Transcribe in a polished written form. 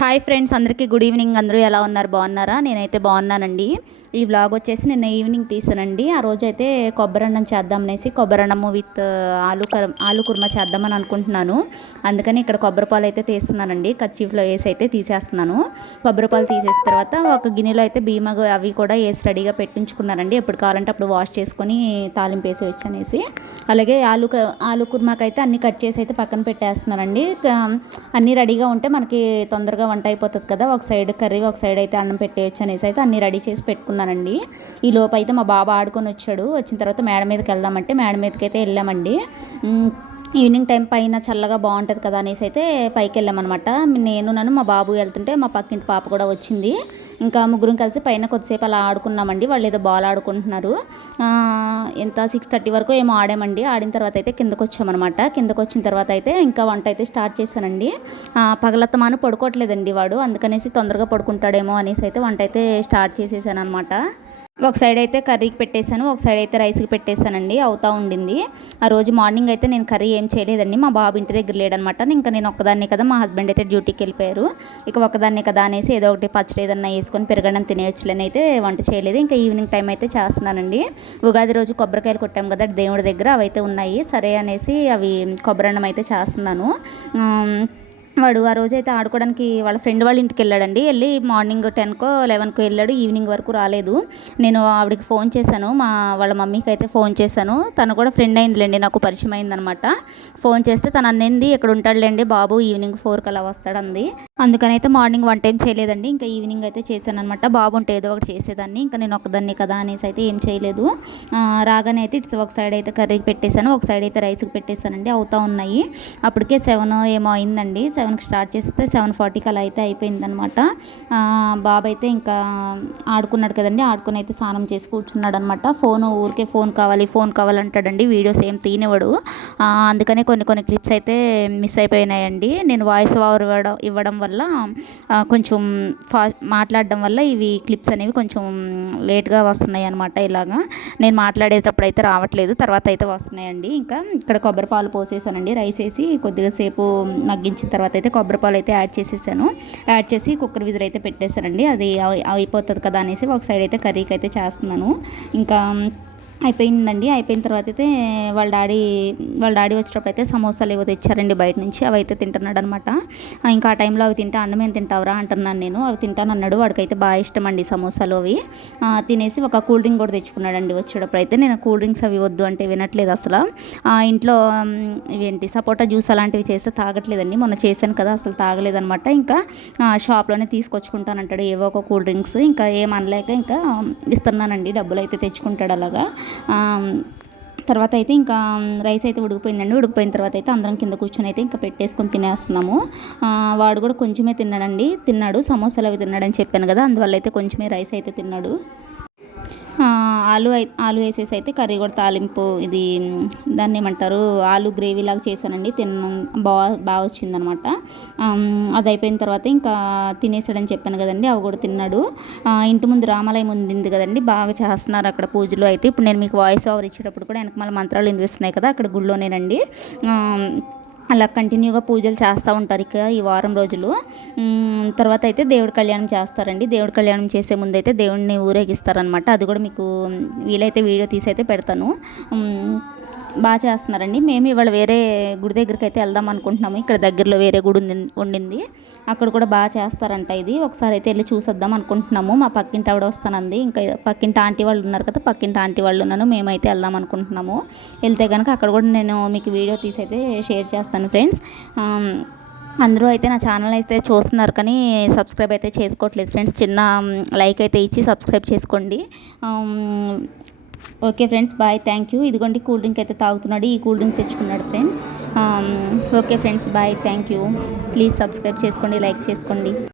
Hi friends, అందరికీ good evening. అందరూ ఎలా ఉన్నారు? బాగున్నారా? నేనైతే బాగున్నానండి. ఈ వ్లాగ్ వచ్చేసి నిన్న ఈవినింగ్ తీసానండి. ఆ రోజైతే కొబ్బరన్నం చేద్దామనేసి కొబ్బరన్నము విత్ ఆలు కుర్మా చేద్దామని అనుకుంటున్నాను. అందుకని ఇక్కడ కొబ్బరిపాలు అయితే తీస్తున్నానండి. కర్చీఫ్లో వేసి అయితే తీసేస్తున్నాను. కొబ్బరిపాలు తీసేసిన తర్వాత ఒక గిన్నెలో అయితే బియ్యం అవి కూడా వేసి రెడీగా పెట్టించుకున్నానండి. ఎప్పుడు కావాలంటే అప్పుడు వాష్ చేసుకొని తాలింపు వేసి వచ్చనేసి. అలాగే ఆలు కుర్మాకైతే అన్ని కట్ చేసి అయితే పక్కన పెట్టేస్తున్నానండి. అన్నీ రెడీగా ఉంటే మనకి తొందరగా వంట అయిపోతుంది కదా. ఒక సైడ్ కర్రీ, ఒక సైడ్ అయితే అన్నం పెట్టేయచ్చు అనేసి అయితే అన్నీ రెడీ చేసి పెట్టుకున్నానండి. ఈ లోపు అయితే మా బాబా ఆడుకొని వచ్చాడు. వచ్చిన తర్వాత మేడ మీదకి వెళ్దామంటే మేడ మీదకి అయితే వెళ్ళామండి. ఈవినింగ్ టైం పైన చల్లగా బాగుంటుంది కదా అనేసి అయితే పైకి వెళ్ళామన్నమాట. నన్ను మా బాబు వెళ్తుంటే మా పక్కింటి పాప కూడా వచ్చింది. ఇంకా ముగ్గురం కలిసి పైన కొద్దిసేపు అలా ఆడుకున్నామండి. వాళ్ళు ఏదో బాల్ ఆడుకుంటున్నారు. ఎంత 6:30 వరకు ఏమో ఆడామండి. ఆడిన తర్వాత అయితే కిందకు వచ్చామన్నమాట. కిందకు వచ్చిన తర్వాత అయితే ఇంకా వంట అయితే స్టార్ట్ చేశానండి. పగలత్తమాను పడుకోవట్లేదండి వాడు. అందుకనేసి తొందరగా పడుకుంటాడేమో అనేసి అయితే వంట అయితే స్టార్ట్ చేసేసాను అనమాట. ఒక సైడ్ అయితే కర్రీకి పెట్టేశాను, ఒక సైడ్ అయితే రైస్కి పెట్టేశానండి. అవుతూ ఉండింది. ఆ రోజు మార్నింగ్ అయితే నేను కర్రీ ఏం చేయలేదండి. మా బాబు ఇంటి దగ్గర లేడనమాట. ఇంకా నేను ఒక్కదాన్నే కదా, మా హస్బెండ్ అయితే డ్యూటీకి వెళ్ళిపోయారు. ఇక ఒక్కదాన్నే కదా అనేసి ఏదో ఒకటి పచ్చడి ఏదన్నా వేసుకొని పెరగడం తినేయచ్చులని అయితే వంట చేయలేదు. ఇంకా ఈవినింగ్ టైం అయితే చేస్తున్నానండి. ఉగాది రోజు కొబ్బరికాయలు కొట్టాం కదా దేవుడి దగ్గర, అవి అయితే ఉన్నాయి. సరే అనేసి అవి కొబ్బరన్నం అయితే చేస్తున్నాను. వాడు ఆ రోజు అయితే ఆడుకోవడానికి వాళ్ళ ఫ్రెండ్ వాళ్ళ ఇంటికి వెళ్ళాడండి. వెళ్ళి మార్నింగ్ 10కో 11కో వెళ్ళాడు. ఈవినింగ్ వరకు రాలేదు. నేను ఆవిడకి ఫోన్ చేశాను, వాళ్ళ మమ్మీకి అయితే ఫోన్ చేశాను. తను కూడా ఫ్రెండ్ అయిందిలేండి, నాకు పరిచయం అయిందనమాట. ఫోన్ చేస్తే తను అన్నింది ఇక్కడ ఉంటాడులేండి బాబు, ఈవినింగ్ 4కి అలా వస్తాడు అంది. అందుకని అయితే మార్నింగ్ 1 టైం చేయలేదండి. ఇంకా ఈవినింగ్ అయితే చేశాను అనమాట. బాబు ఉంటే ఏదో ఒకటి చేసేదాన్ని. ఇంకా నేను ఒకదాన్ని కదా అనేసి అయితే ఏం చేయలేదు. రాగానే అయితే ఇట్స్ ఒక సైడ్ అయితే కర్రీకి పెట్టేశాను, ఒక సైడ్ అయితే రైస్కి పెట్టేశానండి. అవుతూ ఉన్నాయి. అప్పటికే 7 ఏమో అయిందండి. 7కి స్టార్ట్ చేస్తే 7:40కి అలా అయితే అయిపోయిందనమాట. బాబు అయితే ఇంకా ఆడుకున్నాడు కదండి. ఆడుకుని అయితే స్నానం చేసి కూర్చున్నాడు అనమాట. ఊరికే ఫోన్ కావాలంటాడండి. వీడియోస్ ఏం తీనివ్వడు. అందుకనే కొన్ని క్లిప్స్ అయితే మిస్ అయిపోయినాయండి. నేను వాయిస్ ఓవర్ ఇవ్వడం వల్ల కొంచెం మాట్లాడడం వల్ల ఇవి క్లిప్స్ అనేవి కొంచెం లేట్గా వస్తున్నాయి అనమాట. ఇలాగా నేను మాట్లాడేటప్పుడు అయితే రావట్లేదు, తర్వాత అయితే వస్తున్నాయండి. ఇంకా ఇక్కడ కొబ్బరి పాలు పోసేసానండి. రైస్ వేసి కొద్దిగా సేపు మగ్గించిన తర్వాత అయితే కొబ్బరిపాలు అయితే యాడ్ చేసి కుక్కర్ విజిల్ అయితే పెట్టేశానండి. అది అయిపోతుంది కదా అనేసి ఒక సైడ్ అయితే కర్రీకి అయితే చేస్తున్నాను. ఇంకా అయిపోయిందండి. అయిపోయిన తర్వాత అయితే వాళ్ళ డాడీ వచ్చేటప్పుడు అయితే సమోసాలు ఏవో తెచ్చారండి బయట నుంచి. అవి అయితే తింటున్నాడు అనమాట. ఇంకా ఆ టైంలో అవి తింటే అన్నం ఏం తింటావురా అంటున్నాను నేను. అవి తింటాను అన్నాడు. వాడికైతే బాగా ఇష్టం అండి సమోసాలు. అవి తినేసి ఒక కూల్ డ్రింక్ కూడా తెచ్చుకున్నాడండి వచ్చేటప్పుడు. అయితే నేను కూల్ డ్రింక్స్ అవి వద్దు అంటే వినట్లేదు అసలు. ఇంట్లో ఇవేంటి సపోటా జ్యూస్ అలాంటివి చేస్తే తాగట్లేదండి. మొన్న చేశాను కదా, అసలు తాగలేదనమాట. ఇంకా షాప్లోనే తీసుకొచ్చుకుంటానంటాడు ఏవో ఒక కూల్ డ్రింక్స్. ఇంకా ఏమనలేక ఇంకా ఇస్తున్నానండి. డబ్బులు అయితే తెచ్చుకుంటాడు అలాగా. తర్వాత అయితే ఇంకా రైస్ అయితే ఉడికిపోయిందండి. ఉడికిపోయిన తర్వాత అయితే అందరం కింద కూర్చొని అయితే ఇంకా పెట్టేసుకొని తినేస్తున్నాము. వాడు కూడా కొంచెమే తిన్నాడు. సమోసాలు అవి తిన్నాడని చెప్పాను కదా, అందువల్ల అయితే కొంచెమే రైస్ అయితే తిన్నాడు. ఆలు వేసేసి అయితే కర్రీ కూడా తాలింపు, ఇది దాన్ని ఏమంటారు, ఆలు గ్రేవీ లాగా చేశానండి. బాగా వచ్చిందనమాట. అది అయిపోయిన తర్వాత ఇంకా తినేసాడని చెప్పాను కదండి, అవి కూడా తిన్నాడు. ఇంటి ముందు రామాలయం ఉంది కదండి, బాగా చేస్తున్నారు అక్కడ పూజలు అయితే. ఇప్పుడు నేను మీకు వాయిస్ ఓవర్ ఇచ్చేటప్పుడు కూడా వెనక మళ్ళీ మంత్రాలు వినిపిస్తున్నాయి కదా, అక్కడ గుళ్ళోనేనండి. అలా కంటిన్యూగా పూజలు చేస్తూ ఉంటారు ఇక ఈ వారం రోజులు. తర్వాత అయితే దేవుడి కళ్యాణం చేస్తారండి. దేవుడి కళ్యాణం చేసే ముందు అయితే దేవుడిని ఊరేగిస్తారనమాట. అది కూడా మీకు వీలైతే వీడియో తీసి అయితే పెడతాను. బాగా చేస్తున్నారండి. మేము ఇవాళ వేరే గుడి దగ్గరికి అయితే వెళ్దాం అనుకుంటున్నాము. ఇక్కడ దగ్గరలో వేరే గుడి ఉండింది, అక్కడ కూడా బాగా చేస్తారంట. ఇది ఒకసారి అయితే వెళ్ళి చూసొద్దాం అనుకుంటున్నాము. మా పక్కింటి ఆవిడ వస్తానంది. ఇంకా పక్కింటి ఆంటీ వాళ్ళు ఉన్నారు కదా, పక్కింటి ఆంటీ వాళ్ళు ఉన్నాను, మేమైతే వెళ్దాం అనుకుంటున్నాము. వెళ్తే కనుక అక్కడ కూడా నేను మీకు వీడియో తీసి అయితే షేర్ చేస్తాను ఫ్రెండ్స్. అందరూ అయితే నా ఛానల్ అయితే చూస్తున్నారు కానీ సబ్స్క్రైబ్ అయితే చేసుకోవట్లేదు ఫ్రెండ్స్. చిన్న లైక్ అయితే ఇచ్చి సబ్స్క్రైబ్ చేసుకోండి. Okay friends, bye, thank you. ఇదిగోండి కూల్ డ్రింక్ అయితే తాగుతున్నాడు. ఈ కూల్ డ్రింక్ తెచ్చుకున్నాడు friends. Okay friends, bye, thank you. Please subscribe చేసుకోండి, లైక్ చేసుకోండి.